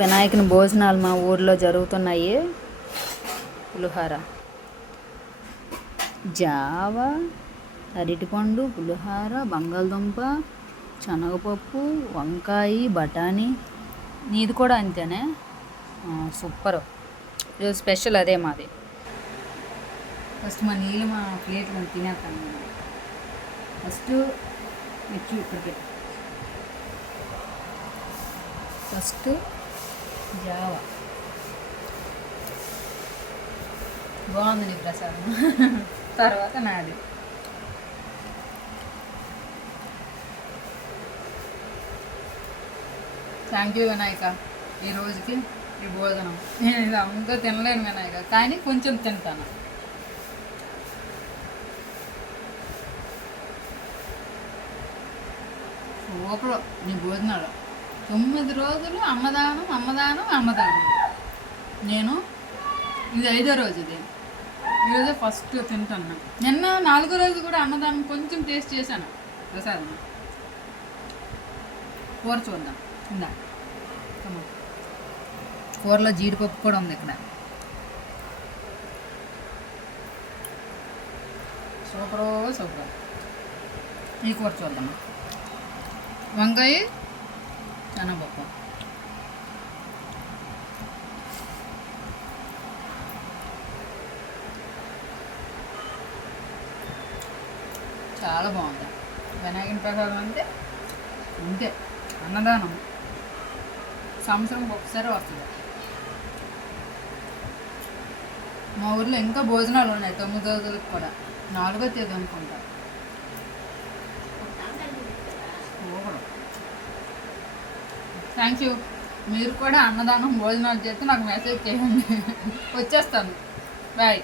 వినాయకుని భోజనాలు మా ఊర్లో జరుగుతున్నాయి. పులిహోర, జావ, అరటిపండు, పులిహోర, బంగాళదుంప, శనగపప్పు, వంకాయ, బఠానీ. నీది కూడా అంతేనే. సూపర్. ఈరోజు స్పెషల్ అదే మాది. ఫస్ట్ మా నీళ్ళు మా ప్లేట్లు తినేస్తాను. ఫస్ట్ మెచ్చు ఇక్కడికి. ఫస్ట్ జావ బాగుంది నీ ప్రసాదం. తర్వాత నాది. థ్యాంక్ యూ వినాయక, ఈ రోజుకి ఈ భోజనం. నేను ఇది అంతా తినలేను వినాయక, కానీ కొంచెం తింటాను. సూపర్ నీ భోజనాలు. 9 రోజులు అమ్మదానం అమ్మదానం అమ్మదానం. నేను ఇది 5వ రోజు. ఇది ఈరోజే ఫస్ట్ తింటున్నా. నిన్న 4వ రోజు కూడా అన్నదానం కొంచెం టేస్ట్ చేశాను ప్రసాదం. కూర చూద్దాం. ఇందా కూరలో జీడిపప్పు కూడా ఉంది ఇక్కడ. Super super. ఈ కూర చూద్దాం. వంకాయ, శనగపప్పు. చాలా బాగుంది. వినాయకుని ప్రసాదం అంటే అంతే. అన్నదానం సంవత్సరం ఒకసారి వస్తుంది. మా ఊర్లో ఇంకా భోజనాలు ఉన్నాయి 9 రోజులకు కూడా. 4వ తేదీ అనుకుంటా. Thank you. మీరు కూడా అన్నదానం భోజనాలు చేస్తే నాకు మెసేజ్ చేయండి. వచ్చేస్తాను. బాయ్.